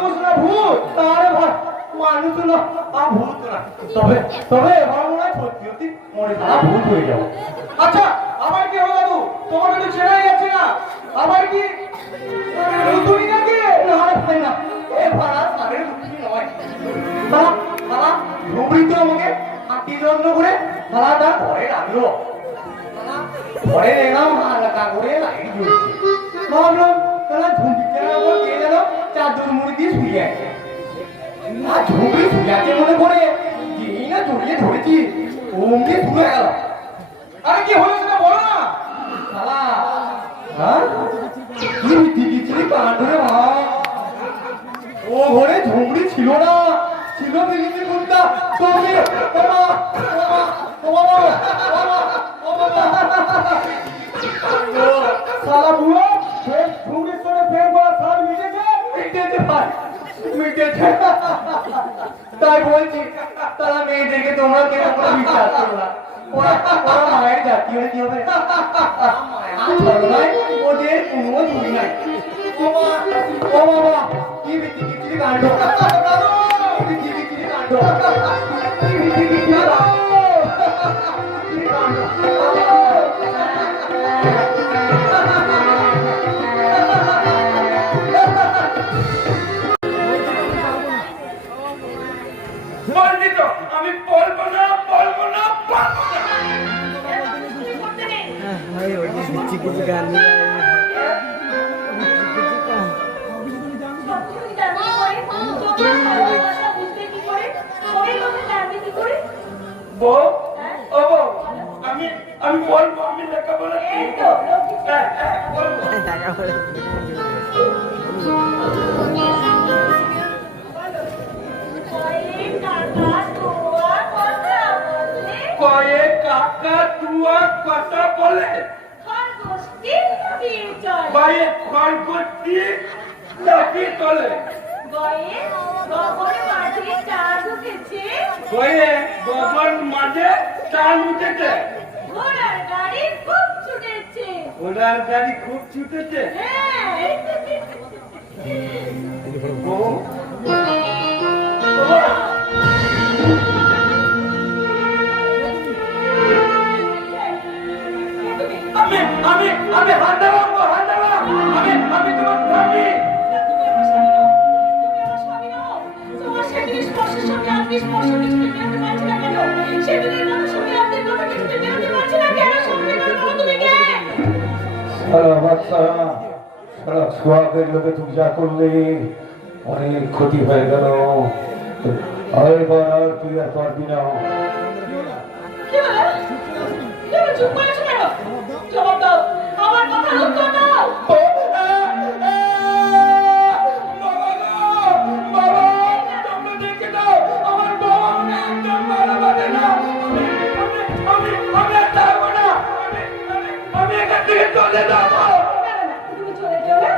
মানুষ না ভূত, তারে ভাই মানুষ না ভূত না। তবে তবে এবার মনে হয় সত্যি সত্যি মরে তারা ভূত হয়ে যাবো। আচ্ছা আমার কি হলো দাদু, তোমাকে তো চেনাই যাচ্ছে না। আমার কি নতুনই নাকি? না ভাই না, এ ভাড়া তাদের নতুনই নয়। ভাড়া ভাড়া ঝুমড়ি তো আমাকে হাঁটি যত্ন করে ভাড়াটা ঘরে রাখলো। ঘরে এলাম হালকা করে লাইট জ্বলছে, ভাবলাম তাহলে ঝুমড়িটার উপর কে যেন চাদর মুড়ি দিয়ে শুয়ে আছে। না ঝুমড়ি শুয়ে আছে মনে করে যেই না জড়িয়ে ধরেছি ওমকে তুলে গেল। আরে কি হলো সেটা বলো না শালা। হ্যাঁ কি দিচ্ছিলি কান ধরে ভাই, ও ঘরে ঝুমড়ি ছিল না, ছিল দেখেছি কোনটা তুমি। শালা বুড়ো ঝুমড়ির সঙ্গে প্রেম করা সার মিটেছে? মিটেছে ভাই মিটেছে। তাই বলছি তারা মেয়েদেরকে তোমরা কেন কোনো বিশ্বাস করো না, ওরা মায়ের জাতি হলে কি হবে? ওদের কোনো দুই নাই। ও বাবা কি বিক্রি বিক্রি কাণ্ড, বিক্রি বিক্রি কাণ্ড, কি বিক্রি বিক্রি কাণ্ড। আমি বলবো না বলবো না বলবো না। ভাই ওই দিচ্ছি কিছু গান আমি আমি বলবো, আমি লেখাপড়া টাকা বলে কয়েক কাকা তুয়া কথা বলে বাইরে খড়গোষ্ঠী চাকরি চলে। বয়ে গগন মাঝে চাল উঠেছে, ঘোড়ার গাড়ি খুব ছুটেছে। ঘোড়ার গাড়ি খুব ছুটেছে। আমি আমি আমি হাত দেবো, হাত দেবো, আমি আমি তোমার স্বামী। তোমার সেদিনের স্পর্শের সঙ্গে আপনি স্পর্শ কিছুতে বেরোতে পারছি না কেন? সেদিনের কথা শুনে আপনি কথা কিছুতে বেরোতে পারছি না কেন? শুনতে পারবো তুমি কে? সারা বাচ্চা সারা সোহাগের লোকে তুমি যা করলে অনেক ক্ষতি হয়ে গেল। আর এবার আর তুই আর পারবি না। কি বলে? তুমি চুপ করেছো কেন? জবাব দাও, আমার কথার উত্তর দাও। তুমি চলে যাও না?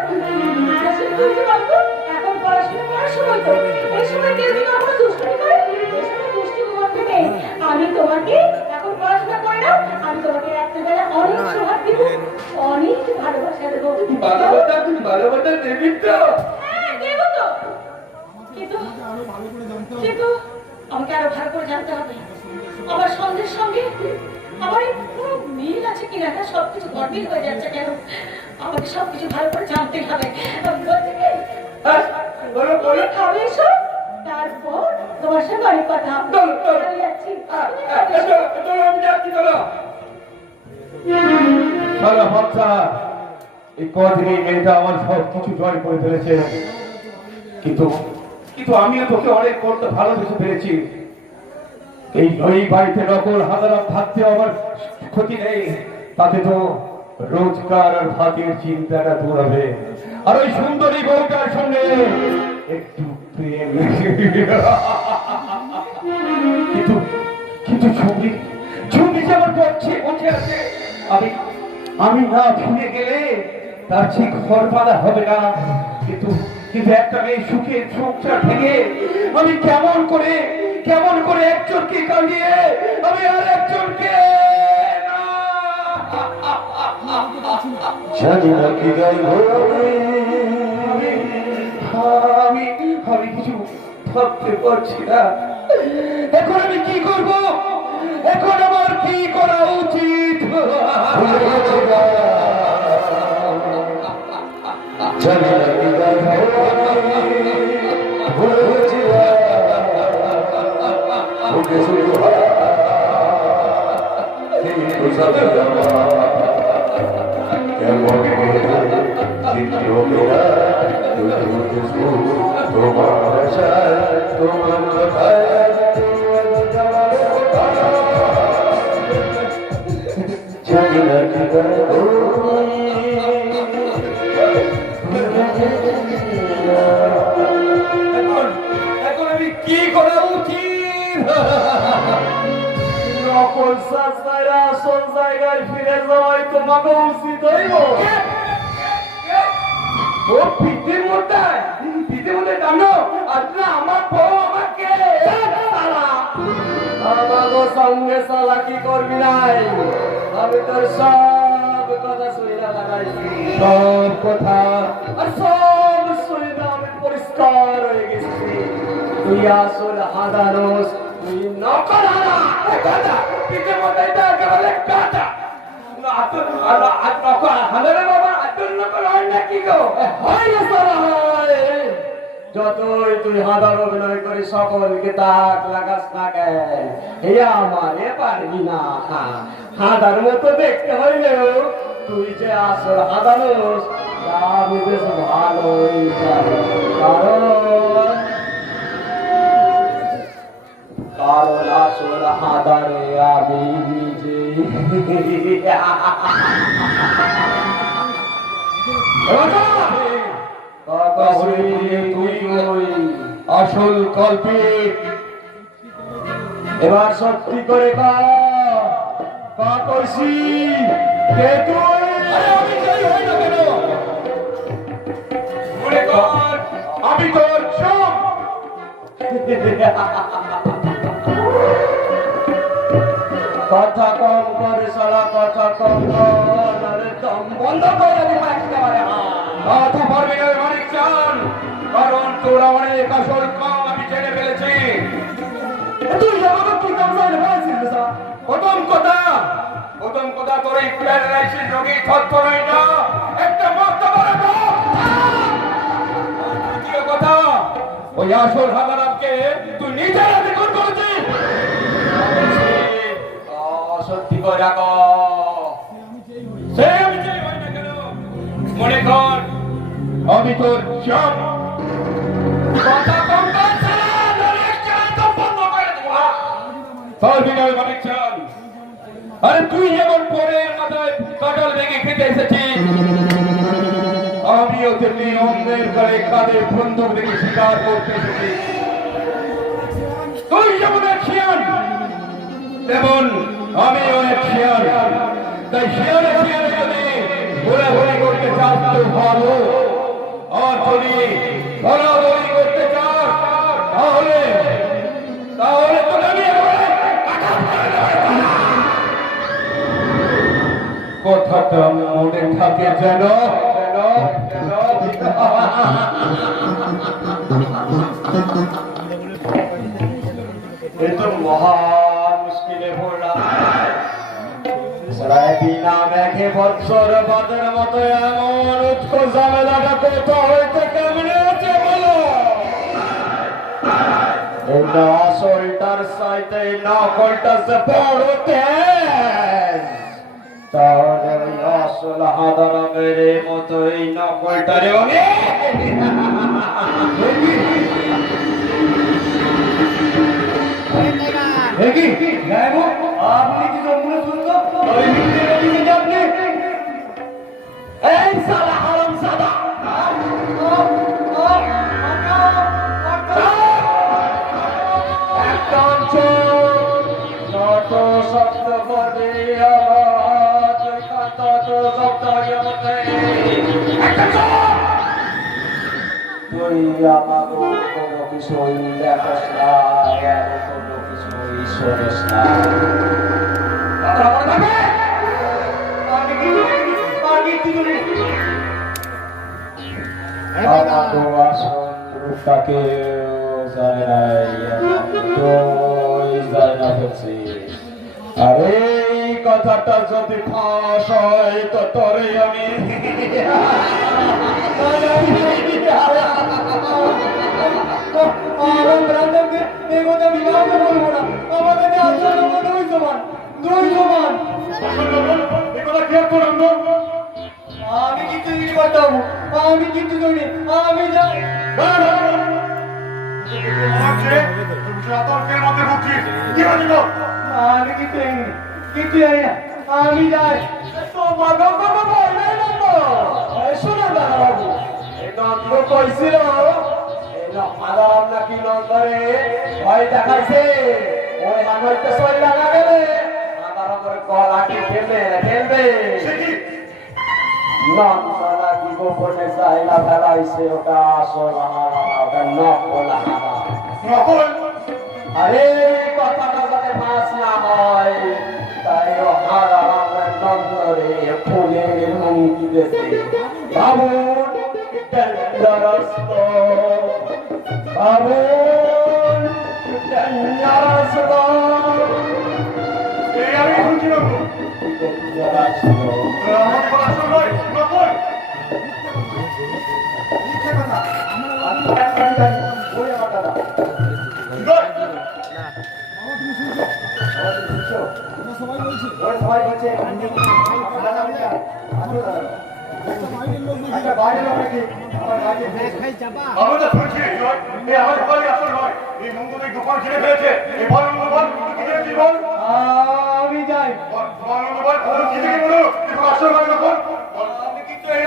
আসলে বুঝতে পারবো, এখন পড়াশোনা করার সময় তো। এই সময় কেউ যদি কখনো দুষ্টুমি করে, এই সময় দুষ্টুমি করতে নেই। আমি তোমাকে এখন পড়াশোনা করে নাও, আমি তোমাকে রাত্রিবেলা অনেক সোহাগ দিব, অনেক ভালোবাসা দেবো। ভালোবাসা তুমি ভালোবাসা দেবি তো? হ্যাঁ দেবো তো, কিন্তু কিন্তু আমাকে আরো ভালো করে জানতে হবে আমার সন্ধ্যের সঙ্গে আমার কোনো মিল আছে কিনা। না সবকিছু গড়মিল হয়ে যাচ্ছে কেন? আমাকে সবকিছু ভালো করে জানতে হবে। বলছি কি বলো বলো। খাবে এসো, তারপর তোমার সঙ্গে অনেক কথা হবে। আমি যাচ্ছি। আমি যাচ্ছি। চলো সারা বাচ্চা এই কদিনে মেয়েটা আমার সব কিছু জয় করে ফেলেছে, কিন্তু কিন্তু আমিও তোকে অনেক করতে ভালোবেসে পেরেছি। এই বাড়িতে নকল হাজারাত থাকতে আমার ক্ষতি নেই, তাতে তো রোজগার আর ভাতের চিন্তাটা দূর হবে। আর ওই সুন্দরী বউটার সঙ্গে একটু প্রেম। কিন্তু কিন্তু ছবি ছবি যে আমার পক্ষে বসে আছে, আমি আমি না ফিরে গেলে তার ঠিক ঘর বাঁধা হবে না। কিন্তু কিন্তু একটা মেয়ে সুখের সংসার থেকে আমি কেমন করে একজনকে কাঁদিয়ে আমি আর একজনকে জানি না কি গাইব আমি ভাবতে পারছি না এখন আমি কি করব, এখন আমার কি করা উচিত। এখন এখন আমি কি করা উচিত। নকল সাজনাইরা আসল জায়গায় ফিরে যাওয়াই তোমাকে উচিত হইব। ও পিঠের মধ্যে টানো আর না আমার বউ আমাকে আমাকে সঙ্গে চালাকি করবি নাই, আমি তোর সব কথা শুইনা লাগাইছি, সব কথা আর সব শুইনা আমি পরিষ্কার হয়ে গেছি। তুই আসল হাদারস, তুই নকল হাদা। গাধা পিঠের মধ্যে এটা একেবারে গাধা। না আতর আর নকল হাজারে বাবা আতর নকল হয় না কি গো? হয় না সারা হয়। যতই তুই হাদার অভিনয় করি সকলকে তাক লাগাস না কেন, হে আমারে পারবি না। হাদার মতো দেখতে হইলেও তুই যে আসল হাদারস তা আমি বেশ ভালোই জানি। কারণ আসল হাদারে আমি নিজে। আসল কল্পিত। এবার সত্যি করে কইছি কে তুই? আমি যাই হই না কেন মনে কর আমি তোর চোখ। কথা কম করে সালা, কথা কম কর, নাহলে দম বন্ধ করে দিব একেবারে। কথা পারবি না মানিক চান, কারণ তোরা অনেক আসল কাম আমি জেনে ফেলেছি। তুই আমাকে কি কাম জানি বলছিস না? প্রথম কথা তোর এই প্যারালাইসিস রোগী থরথরাইটা একটা মস্ত বড় পাপ। দ্বিতীয় কথা ওই আসল হাদারামকে তুই নিজের হাতে খুন করেছিস। সত্যি করে সে আমি চাই হয় না কেন মনে কর আমি তোর চোখ। কথা কম করছে মানিক চান, তো বন্ধ করে দেবো। পারবি না মানিক চান। আরে তুই যেমন পরে মাথায় কাটাল ভেঙে খেতে এসেছিস, আমিও তেমনি অন্যের ঘরে কাঁধে বন্দুক রেখে শিকার করতে এসেছি। তুই যেমন এক শিয়াল, তেমন আমিও এক শিয়াল। তাই শিয়ালে যদি ঘোরাঘুরি করতে চাস তো ভালো, আর যদি ঘোরাঘুরি করতে চাস তাহলে তোকে আমি একেবারে কথাটা মনে থাকে যেন। এ তো মহা মুশকিলে পড়লাম। বিনা মেঘে বৎসর বাদের মতো এমন উৎকট ঝামেলাটা কোথা হইতে কেমনে আছে বলো? এই আসলটার সাইতে নকলটা যে বড় তেজ, তাহলে ওই আসল হাদারামের মতো এই নকলটারে অনেক আপনি কি জম্মুনে শুনতো? আপনি এই সালা হারাম সাদা একটা অঞ্চল যত শব্দ করে আওয়াজ তত শব্দ জমতে। তুই আমাকে কোনো কিছুই দেখাস না, কোনো কিছুই শোনিস না। আমাকে আসল রূপটাকে জানে নাই তুই জানি না ফেলছিস। আর এই কথাটা যদি ফাঁস হয় তো তোরে আমি আমি কিন্তু দিতে পারতাম, আমি কিন্তু জানি, আমি যাই। আমি কিন্তু কিন্তু জানি না, আমি যাই। তোমার বাবা ভয় নাই না তো? শোনো দাদা বাবু, এই নন্দ কইছিল এই হারাম নাকি নন্দরে ভয় দেখাইছে, ওই আমার তো সই লাগা গেলে আমার আমার গলাটি ফেলবে নন্দরা কি গোপনে চাইলা ফেলাইছে, ওটা আসল হারা, ওটা নকল হারা। আরে কথাটা যাতে মাছ না হয় তাই ও হারা নন্দরে ফুলের হুমকি দিয়েছে। বাবুন ডেঞ্জারাস তো, বাবুন ডেঞ্জারাস তো, আমি বুঝি না ডেঞ্জারাস তো। আমি যাই, আমি কিন্তু এটা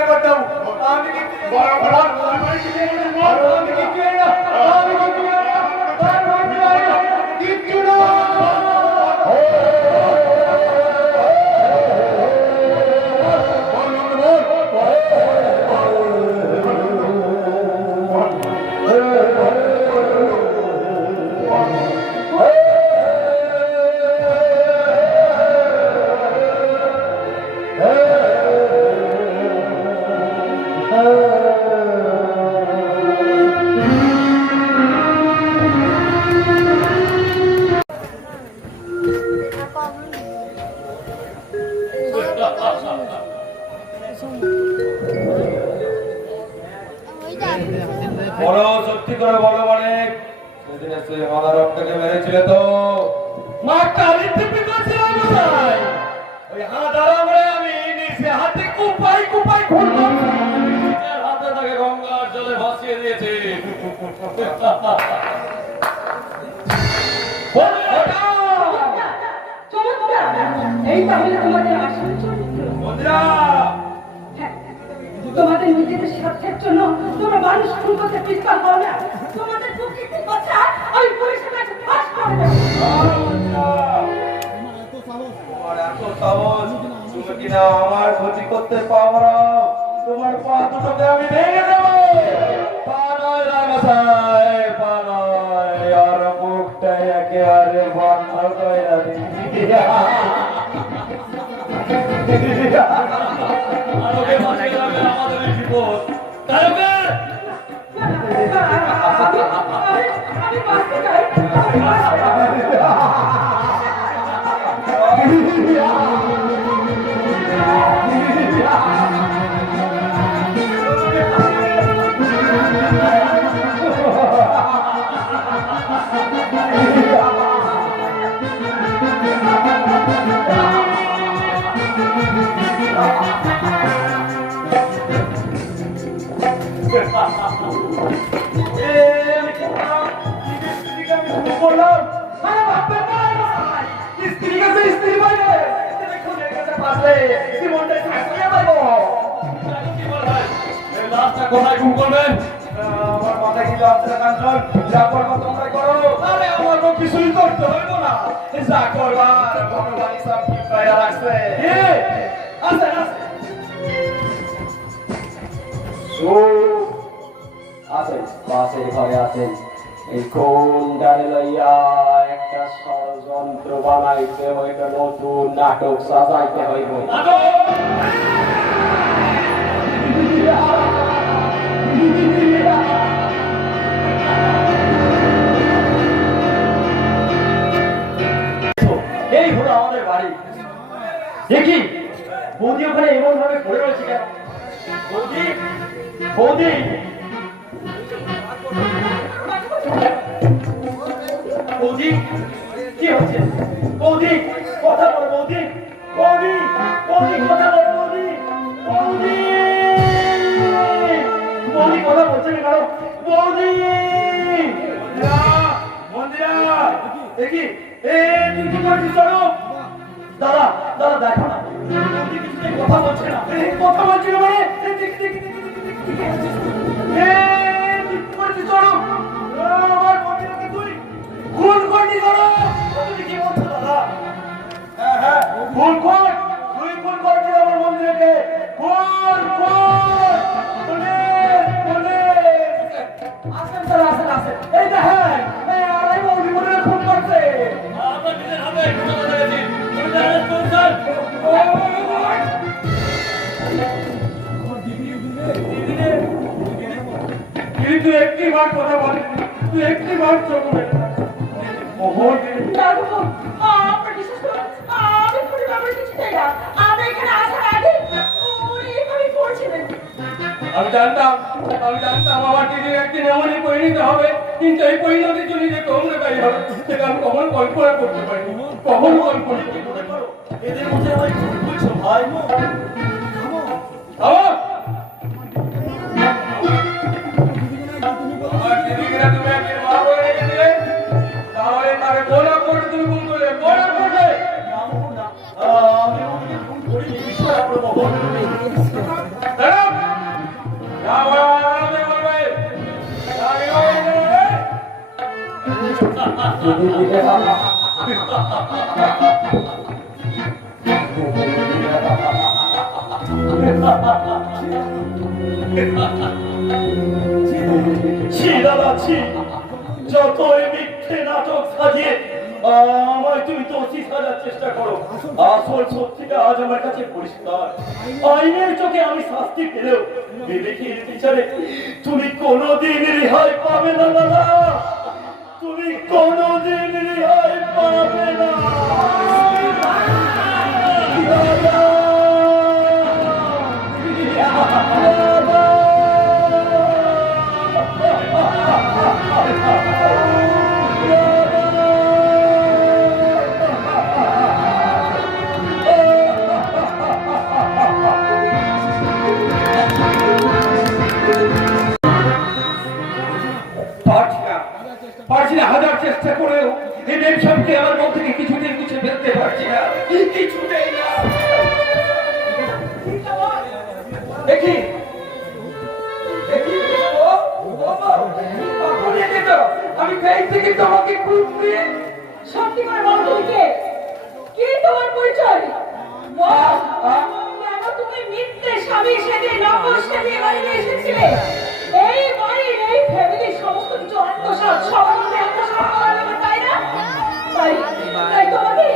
করতাম, আমি কিন্তু বড় সত্যি করে বলো অনেক সেদিন এসে আমার রক্তকে মেরেছিলে তো মাঠটা আমি টিপি করছিলাম কোথায়? ওই হাঁদার আমরে আমি নিচে হাতে কুপাই ঘুরতাম, নিজের হাতে তাকে গঙ্গার জলে ভাসিয়ে দিয়েছি। চমৎকার, এই তাহলে তোমাদের আসল চরিত্র। বন্ধুরা, হ্যাঁ, তোমাদের নিজেদের স্বার্থের জন্য তোমরা মানুষ খুন করতে পিছপা হও না। তোমাদের প্রকৃতির কথা আমি পুলিশের কাছে ফাঁস করে দেবো। তোমার এত সাহস, তুমি কিনা আমার ক্ষতি করতে পারো? তোমার পা দুটোকে আমি ভেঙে দেবো। পা নয় রামসাই, পা নয়, আর মুখটা একেবারে বন্ধ করে দিচ্ছি। আলোকে বাঁচিয়ে রাখবে আমাদের এই বিপদ। তারপরে আমি বাঁচতে চাই, আমি বাঁচতে চাই। কোথায় ঘুম করবেন? আমার মাথায় কি যাচ্ছে কাঞ্চন, যা করবো তোমরা করো। আরে আমার কিছুই করতে হইব না, যা করবার ভগবানই সব ঠিক করে রাখছে। আছে আছেন, পাশের ঘরে আছেন। এই কোন ডালে লইয়া একটা ষড়যন্ত্র বানাইতে হইবে, নতুন নাটক সাজাইতে হইবে। দেখি বৌদি ওখানে এমন ভাবে পড়ে রয়েছে কেন? বৌদি, বৌদি, বৌদি, কি হচ্ছে? বৌদি, কথা বলো বৌদি, বৌদি, বৌদি, কথা বলো বৌদি, বৌদি, বৌদি, কথা বলছে না কেন? বৌদি, মন্দিরা, দেখি, তুই কি করছিস চলো? দাদা, দাদা দেখো না, বৌদি কিছুতেই কথা বলছে না। কথা বলছে না মানে? তুই কি করছিস চলো? আমার মন্দিরকে তুই ভুল করছিস চলো। তুমি কি বলছো দাদা? হ্যাঁ হ্যাঁ, ভুল কর, তুই ভুল করছিস আমার মন্দিরকে। ভুল কর, বলে আসেন স্যার, আসেন আসেন। এই দেখেন, আড়াই বৌদি বলে খুন করছে। আমার নিজের হাতে খুন করে দিয়েছি। তুমি জানেন কোন স্যার? তুই একটি বার কথা বল, তুই একটি বার চোখ মেলে না। মোহন, দাদু, আপনি বিশ্বাস করুন, আমি খুঁড়ি বাবার কিছু চাই না। আমি এখানে আসার আগে উনি এভাবে পড়ছিলেন। আমি জানতাম আমার দিদির একদিন এমনই পরিণত হবে, কিন্তু এই পরিণতির জন্য যে তোমরা দায়ী হবে সেটা আমি কখনো কল্পনা করতে পারিনি, কখনো কল্পনা করতে পারিনি। এদের মধ্যে আমার ভুল বলছো ভাই। আমার দিদিকে না তুমি একদিন মা বলে রেখে দিলে, তাহলে তাকে গোলা করে তুমি গুম করলে, গোলা করলে। আমি ওকে ভুল করিনি, বিশ্বাস করো মোহন। দাঁড়াও, যা বলা আরামে বলবে। ছি দাদা ছি, যতই মিথ্যে নাটক সাজিয়ে আমায় তুমি দোষী সাজার চেষ্টা করো, আসল সত্যিটা আজ আমার কাছে পরিষ্কার। আইনের চোখে আমি শাস্তি পেলেও বিবেকের বিচারে তুমি কোনোদিন রেহাই পাবে না দাদা, তুমি কোনোদিন রেহাই পাবে না দাদা। পারছি না, হাজার চেষ্টা করেও এই ব্যবসাকে আমার মন থেকে কিছুতেই মুছে ফেলতে পারছি না, কিছুতেই না। দেখি আমি পেয়ে থেকে তোমাকে খুঁজছি। সত্যি করে বলো তুমি কে? কি তোমার পরিচয়? বলো, কেন তুমি মিথ্যে স্বামী সেজে নকল সেজে বাড়িতে এসেছিলে? এই বাড়ির এই ফ্যামিলির সমস্ত কিছু আত্মসাৎ সম্বন্ধে আত্মসাৎ করা যাবে, তাই না? তাই তাই তোমাকে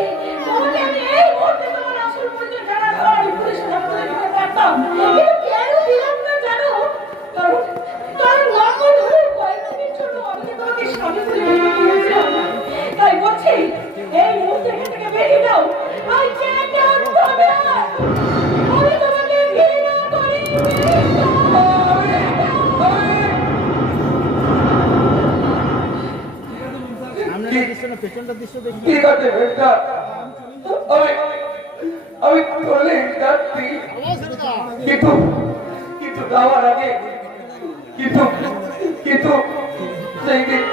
আমি এই মুহূর্তে তোমার আসল পরিচয় জানার পর আমি পুলিশের হাতে তুলে দিতে পারতাম, কিন্তু কেন দিলাম না জানো? কারণ কারণ নকল হয়ে কয়েকদিনের জন্য আমি যে তোমাকে স্বামী বলে ভেবে নিয়েছিলাম। তাই বলছি, এই মুহূর্তে এখান থেকে বেরিয়ে যাও। I can't have আমি তোমাকে ঘৃণা করি। পেছনটা দৃশ্য দেখি। ঠিক আছে বেটা, আমি করলে যাচ্ছি, কিন্তু কিন্তু যাওয়ার আগে কিন্তু কিন্তু সেই দিন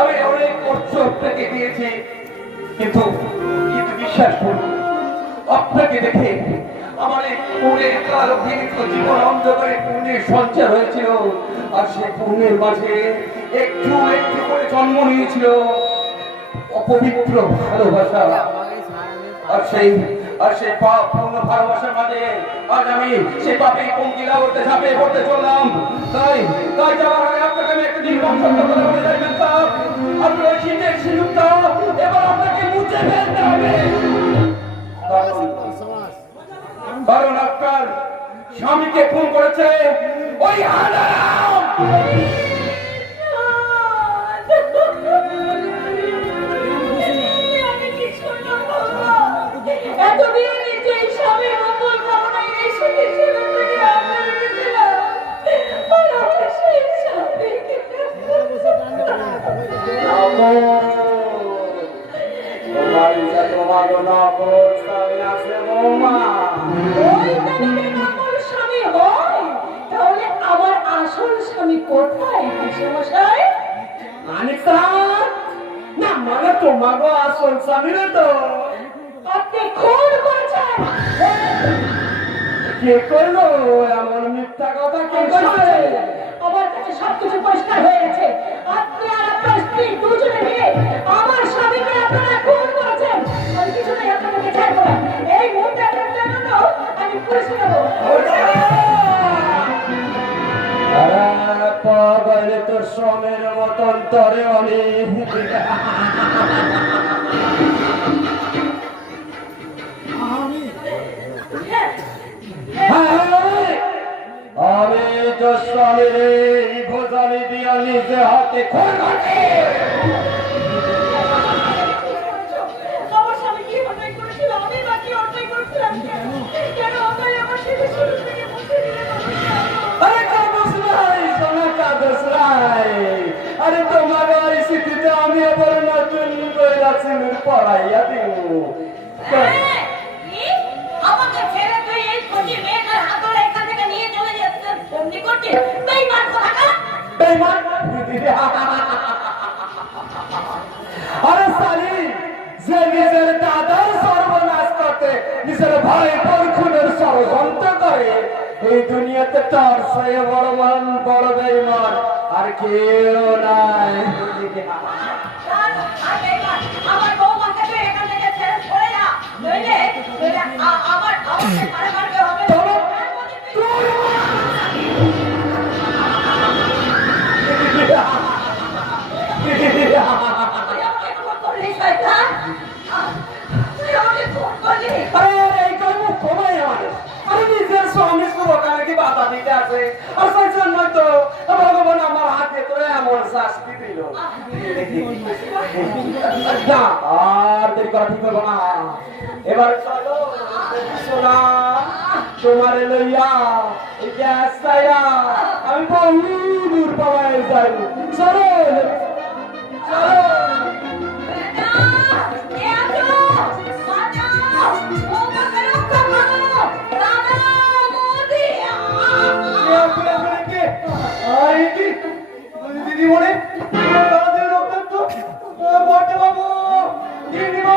আমি অনেক কষ্ট আপনাকে দিয়েছি, কিন্তু কিন্তু বিশ্বাস করুন, আপনাকে দেখে আমার এই পুণ্যের কাল অভিনীত জীবন অন্ধকারে পুণ্যের সঞ্চার হয়েছিল, আর সেই পুণ্যের মাঝে একটু একটু করে জন্ম নিয়েছিল অপবিত্র ভালোবাসা। আর সেই পাপ পূর্ণ ভালোবাসার মাঝে আজ আমি সেই পাপে পঙ্কিলা করতে ঝাঁপিয়ে পড়তে চললাম। তাই তাই যাওয়ার আগে আপনাকে আমি একটা জীবন সত্য কথা বলে যাইবেন, আপনি ওই শীতের সিঁদুরটা এবার আপনাকে মুছে ফেলতে হবে, কারণ আপনার স্বামীকে খুন করেছে ওই হারাম। এতদিন যে তুমি কোথায় মশাই? মানিক স্যার না মানে তোমাকে আসল স্বামীর তো আপনি খুন করেছেন। কে করলো এমন মিথ্যা কথা কে করছে? আমার কাছে সবকিছু পরিষ্কার হয়ে গেছে। আপনি আর আপনার স্ত্রী দুজনে মিলে আমার স্বামীকে আপনারা খুন করেছেন। আমি কিছুতেই আপনাদেরকে ছাড়বো না। এই মুহূর্তে আপনার জন্য আমি পুলিশে যাবো। পাগল তো শ্রমের মতন তরে অনেক আমি তো স্বামীর এই ভোজানি দিয়া নিজে হাতে খুন করছি। আমার স্বামী কি অন্যায় করেছিল? আমি বা কি অন্যায় করেছিলাম? কেন আমায় আমার সাথে শুরু থেকে মুছে দিলেন? আরে কাগজ নাই সোনা কাগজ নাই। আরে তোমার ওই স্মৃতিতে আমি আবার নতুন করে সিঁদুর পরাইয়া দিব। আমাকে ছেড়ে তুই এই ছোটি মেয়েটার হাত ধরে এখান থেকে নিয়ে চলে যাচ্ছিস। বন্দি করছিস বেঈমান কোথাকার। বেঈমান আরে সালি যে নিজের দাদার সর্বনাশ করতে নিজের ভাই বোন খুনের ষড়যন্ত্র করে এই দুনিয়াতে তার চেয়ে বড় বেঈমান আর কেউ নাই। আমার বৌমাকে তুই এখান থেকে ছেড়ে চলে যা। নইলে আমার আমাকে মারে মারবে হবে। তুই আমাকে খুন করলি শয়তান। তুই আমাকে খুন করলি। আরে এই কর্ম কমাই আমার আমি নিজের স্বামী সুরকারে কি বাধা দিতে আছে আর সেই জন্যই তো ভগবান আমার হাতে করে এমন শাস্তি দিল। না আর দেরি করা ঠিক হবে না। এবার চলো সোনা তোমার লইয়া এই গ্যাস চাইয়া আমি বহু দূর পাওয়ায় যাই। চলো চলো দিদি মনে বটে বাবু দিদিমা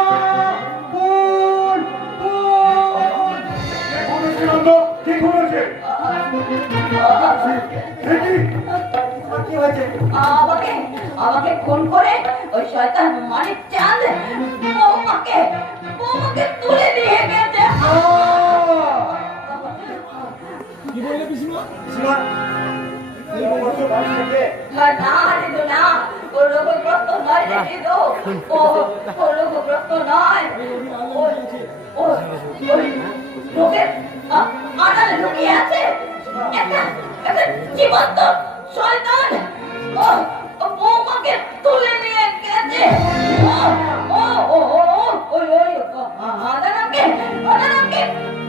কি করেছে কি হয়েছে? আমাকে খুন করে ওই শয়তান মানিক চাঁদ বৌমাকে তুলে নিয়ে গেছে। কি বললে পিসিমা? সীমা না রিদু না, ও রোগগ্রস্ত নয় রে রিদু। ও রোগগ্রস্ত নয়। ওই রোগের আড়ালে লুকিয়ে আছে একটা জীবন্ত শয়তান। ও বৌমাকে তুলে নিয়ে গেছে। ওই আদানাকে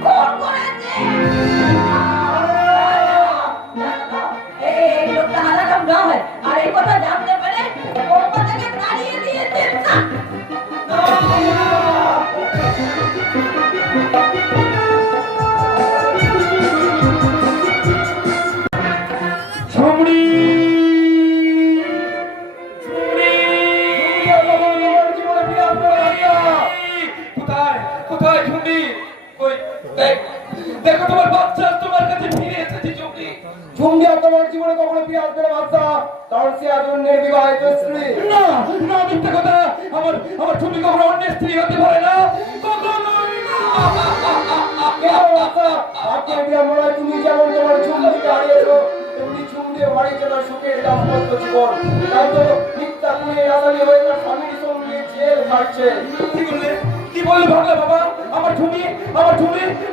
খুন করেছে। এই লোকটা আলাদম নয়। আর এই কথা জানতে পেরে বৌমা তাকে তাড়িয়ে দিয়েছে। কোথায় ঝুন্ডি? কই দেখো তোমার বাচ্চা তোমার কাছে ফিরে এসেছে। চুমকি ঝুমকি তোমার জীবনে কখনো ফিরে আসবে না বাচ্চা, কারণ সে আজ অন্যের বিবাহিত স্ত্রী। না না মিথ্যে কথা। আমার ঝুমকি কখনো অন্যের স্ত্রী হতে পারে না, কখনোই না। তুমি যেমন তোমার ঝুমকিকে হারিয়েছো তেমনি ঝুমকিও হারিয়েছে তার সুখের দাম্পত্য জীবন। তাই তো মিথ্যা খুনের আসামি হয়ে তার স্বামীর সঙ্গে জেল খাটছে। কি বললে ভাবলে বাবা? আমার ঝুমকি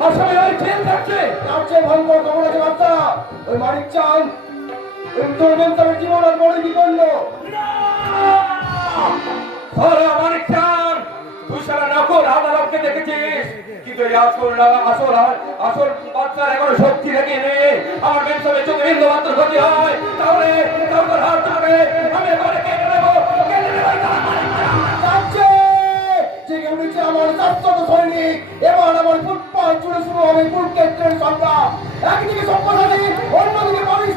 আসামি হয়ে জেল থাকছে। তার চেয়ে ভয়ঙ্কর খবর আছে বাচ্চা, ওই মানিক চাঁদ তার জীবন আর বড় বিপন্ন। মানিক চাঁদ, তুই সারা নকল আদালতকে দেখেছিস, কিন্তু এই আসল বাচ্চার এখনো শক্তি থেকে নেই। আমার ব্যবসায় চোখে বিন্দু মাত্র ক্ষতি হয়, তাহলে কাউকে হাত ধরে আমি এবারে কেটে নেবো। আমার শাশ্বত সৈনিক, এবার আমার ফুটপাথ জুড়ে শুরু হবে কুরুক্ষেত্রের সংগ্রাম। একদিকে সম্পদানি, অন্যদিকে মানুষ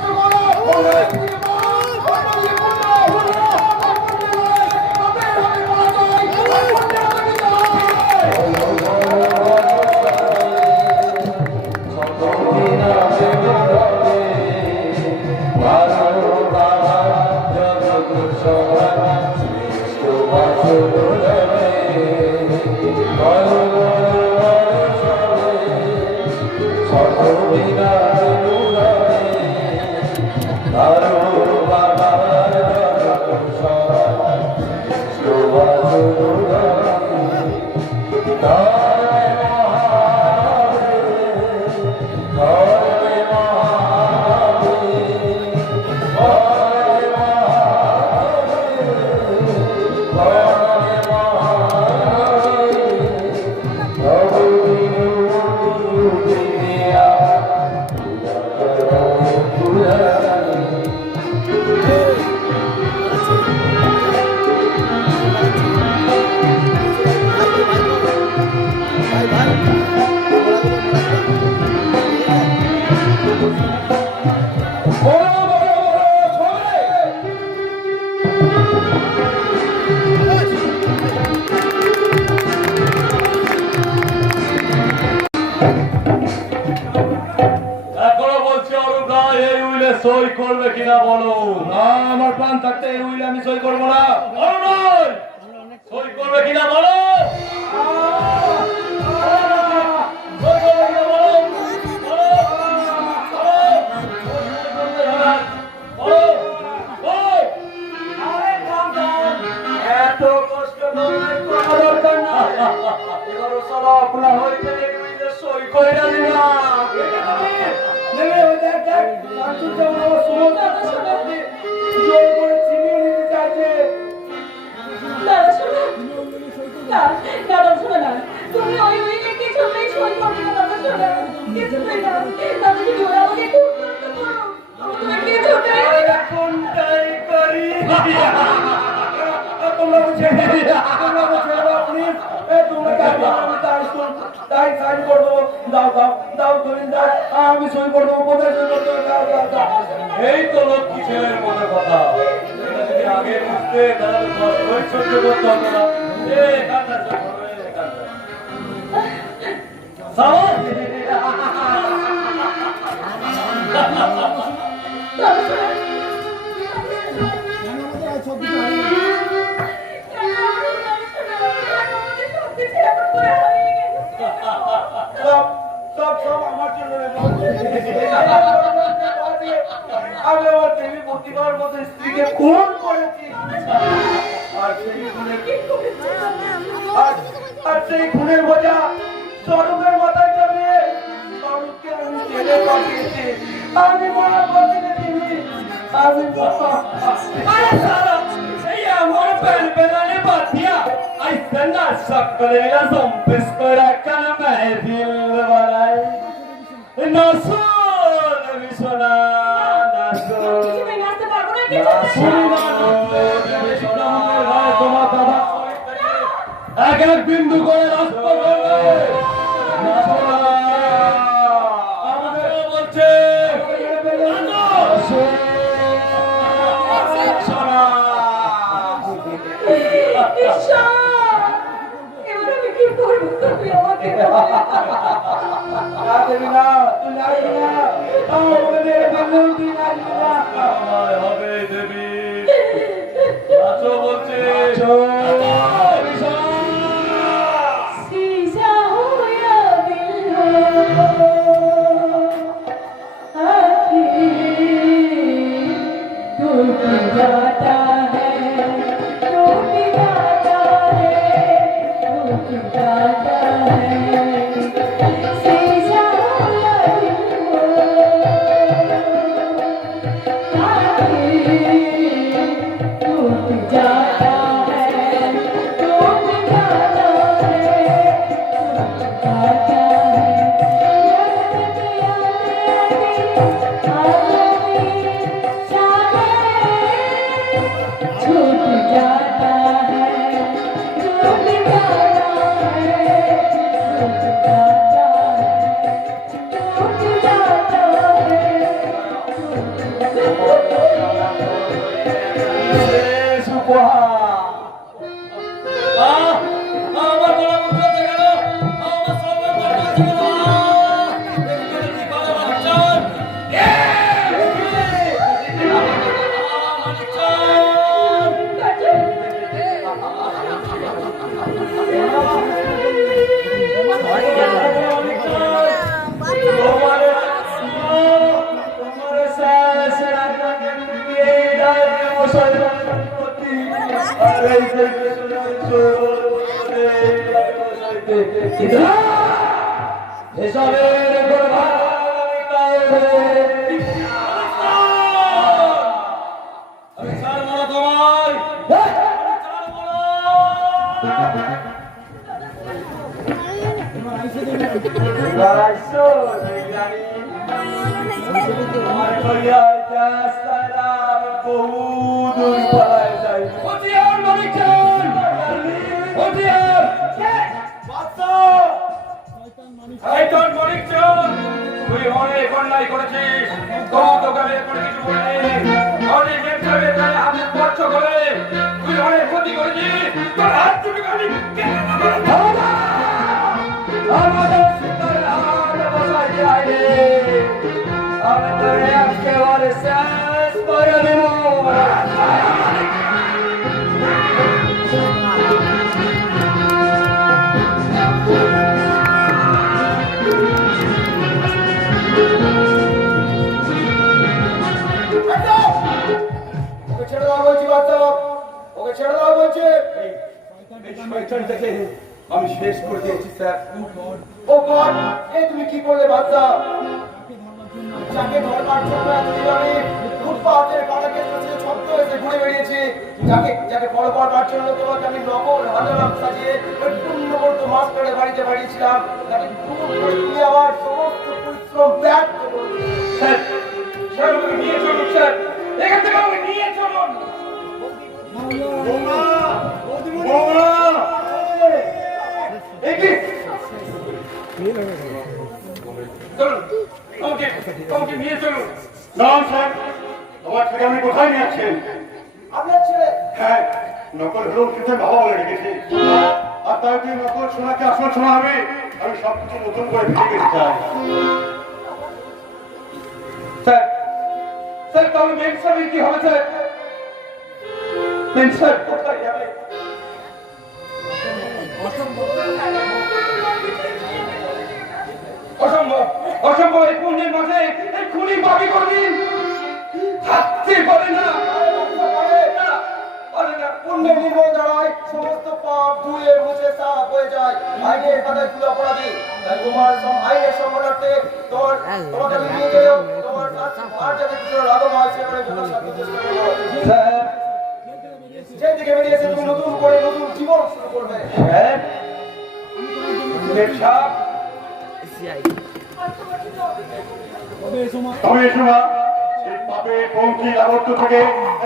এখনো বলছি অরুণা এই উইলে সই করবে কিনা বলো। না, আমার প্ল্যান থাকতে এই উইলে আমি সই করবো না। অরুণা সই করবে কিনা বলো। সই করবে কিনা বলো। বলো। বলো। বলো। আরে থাম থাম, এত কষ্ট নয়, কোনো দরকার নাই। এবারও সালা আপনা হইতে দেখবি সই কইরা দিলাম। নেবে ওই দেখ দেখ, কাঞ্চন যেমন আমার সমস্ত জোর করে ছিনিয়ে নিতে চাইছে। দাদা শোনো দাদা শোনো না, তুমি ওই উইলে কিছুতেই সই করবে না দাদা শোনো, কিছুতেই না। দাদা যদি ওরা আমাকে খুব করতে পারো, তুমি কিছুতেই কোনটাই করি। তোমরা ছেড়ে দাও প্লিজ। তোমরা তাই সাইন করে দেবো। দাও দাও দাও তুমি দাও, আমি সই করে দেবো। কোথায় সই করতে হবে? দাও দাও দাও। এই তো লক্ষ্মী ছেলের মনে কথা। এটা যদি আগে বুঝতে তাহলে তোমার সই সহ্য করতে হতো না। কান্না সই করবে, কান্না। সাবাস। দাদা শোনো। কেন আমাদের আর সব কিছু হারিয়ে গেল? সব সব সব আমার জন্য রে বাবা। আমি আমার দেবী প্রতিবার মতো স্ত্রীকে খুন করেছি। আর সেই খুনের আর সেই খুনের বোঝা স্বরূপের মাথায় যাবে। স্বরূপকে আমি জেলে পাঠিয়েছি। আমি মনে করছি না দেবী, আমি अरे साला ये amor pel pelane patia ay senda sakkalera zompis korakana mehfil balay nasul vishona nasul কিছুতেই নাচতে পারবো না, কিছুতেই না। তোমার দাদা এক এক বিন্দু করে রাস্তা করবে আমাদের বলছে ঈশা, এবার আমি কি করবো? তুমি আমাকে বলো। না দেবী না, তুই আসবি না। আমাকে মেরে ফেলবে, তুই আসবি না। আমায় হবে দেবী নাচো বলছে शीशा हो या दिल हो, आखिर टूट जाता है, टूट जाता है, टूट जाता है। शीशा हो या दिल हो, आखिर टूट जाता है, टूट जाता है, टूट जाता है। छूट जाता है, टूट जाता है, टूट जाता है, टूट जाता है। এই যে সোনার চোরে এসবের প্রভাব আমি ছাড়বো না তোমায়, আমি ছাড়বো না। তোমার করিয়ায় রাস্তায় আমি বহু দূর পালায় যাই। হঠিয়ার মানিকজন, হঠিয়ার শয়তান মানিকজন, তুই অনেক অন্যায় করেছিস, তোকে আমি এখন কিছু বলিনি। অনেক মেয়েদের গায়ে হাতে স্পর্শ করে তুই অনেক ক্ষতি করেছিস, তোর হাত চুপি আমি কেন আমাদের সুন্দর হাত বসাই যায়নি, আমি তোরে একেবারে শেষ করে দেব। ওকে ছেড়ে দেওয়া বলছি বাচ্চা, ওকে ছেড়ে দেওয়া বলছে। এই শয়তানটাকে আমি শেষ করে দিয়েছি স্যার। ও গড, এই তুমি কি করলে বাচ্চা? যাকে ধরবার জন্য এতদিন আমি ফুটপাতের কাটাকে সাজিয়ে ছত্র এসে ঘুরে বেরিয়েছি, যাকে ফলো করবার জন্য তোমাকে আমি নকল হাজারাম সাজিয়ে ওই পূর্ণবর্ত মাস্টারের বাড়িতে পাঠিয়েছিলাম, তাকে খুন করে তুমি আমার সমস্ত পরিশ্রম ব্যর্থ করলে। স্যার, স্যার আমাকে নিয়ে চলুন স্যার, এখান থেকে আমাকে নিয়ে চলুন। বৌমা, বৌমা, এই কি? চলুন, আমাকে নিয়ে চলুন। দাঁড়ান স্যার, আমার ছেলে আপনি কোথায় নিয়ে যাচ্ছেন? আপনার ছেলে? হ্যাঁ, নকল হলেও কিন্তু বাবা বলে রেখেছে। আর তাই তুই নকল শোনাকে আসল শোনা হবে, আমি সব কিছু নতুন করে ফিরে গেতে চাই। স্যার, স্যার তাহলে মেন সাহেবের কি হবে স্যার? মেন সাহেব কোথায় যাবে? অসম্ভব, অসম্ভব, এই পুণ্যের মাঝে এই খুনি বাকি করদিন থাকতে পারে না, পারে না। পুণ্যের নির্মল দ্বারাই সমস্ত পাপ ধুয়ে মুছে সাফ হয়ে যায়। আইনের কাছে তুই অপরাধী, তাই তোমার আইনের সম্মানার্থে তোমাকে আমি নিয়ে গেলেও তোমার আর যাতে কিছু লাভ হয় সেভাবে তোমার সাথে চেষ্টা করবো। স্যার, জেল থেকে বেরিয়েছে তুমি নতুন করে নতুন জীবন শুরু করবে। স্যার, মেন সাহেব, কবে এসো মা? তবে এসো না, এই পাপের পঙ্কি আবর্ত থেকে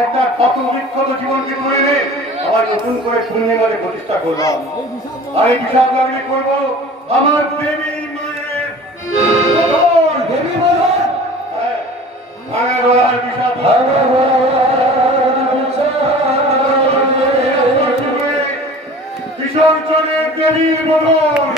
একটা ক্ষত বিক্ষত জীবনকে তুলে এনে আবার নতুন করে শূন্যের মাঝে প্রতিষ্ঠা করলাম। আর এই বিষাদ লাগলে করবো আমার দেবী মায়ের মদন। দেবী বলুন, হ্যাঁ, ভাঙা গলার বিষাদ বিসর্জনের দেবীর মদন।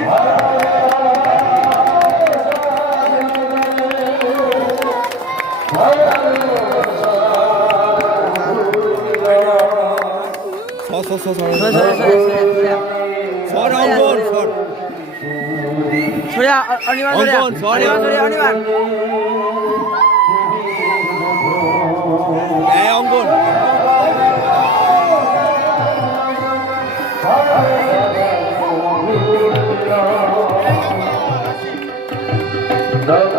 দাদা